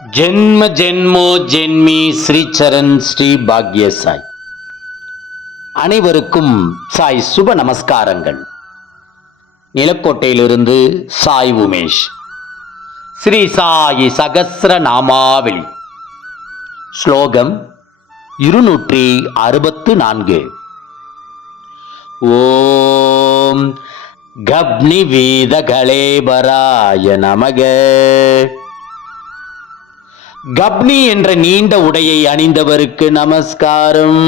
ஜென்ம ஜென்மோ ஜென்மி ஸ்ரீச்சரண் ஸ்ரீ பாக்ய சாய் அனைவருக்கும் சாய் சுப நமஸ்காரங்கள். நிலக்கோட்டையிலிருந்து சாய் உமேஷ். ஸ்ரீ சாயி சகசிர நாமாவளி. ஸ்லோகம் இருநூற்றி அறுபத்து நான்கு. ஓம் கப்னி வீத கலேபராய நமக. கப்னி என்ற நீண்ட உடையை அணிந்தவருக்கு நமஸ்காரம்.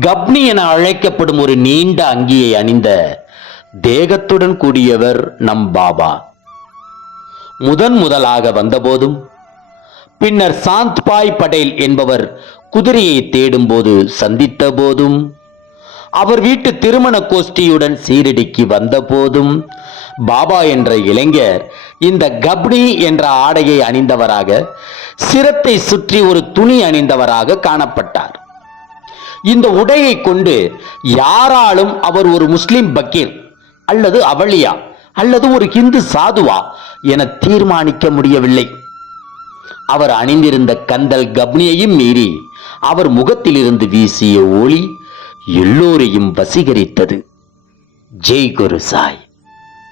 கப்னி என அழைக்கப்படும் ஒரு நீண்ட அங்கியை அணிந்த தேகத்துடன் கூடியவர் நம் பாபா. முதன் முதலாக வந்தபோதும் பின்னர் சாந்த் பாய் படேல் என்பவர் குதிரையை தேடும்போது சந்தித்த போதும் அவர் வீட்டு திருமண கோஷ்டியுடன் சீரடிக்கு வந்த போதும் பாபா என்ற இளைஞர் இந்த கப்னி என்ற ஆடையை அணிந்தவராக சிரத்தை சுற்றி ஒரு துணி அணிந்தவராக காணப்பட்டார். இந்த உடையை கொண்டு யாராலும் அவர் ஒரு முஸ்லிம் பக்கீர் அல்லது அவளியா அல்லது ஒரு ஹிந்து சாதுவா என தீர்மானிக்க முடியவில்லை. அவர் அணிந்திருந்த கந்தல் கப்னியையும் மீறி அவர் முகத்திலிருந்து வீசிய ஒளி எல்லோரையும் வசீகரித்தது. ஜெய் குரு சாய்.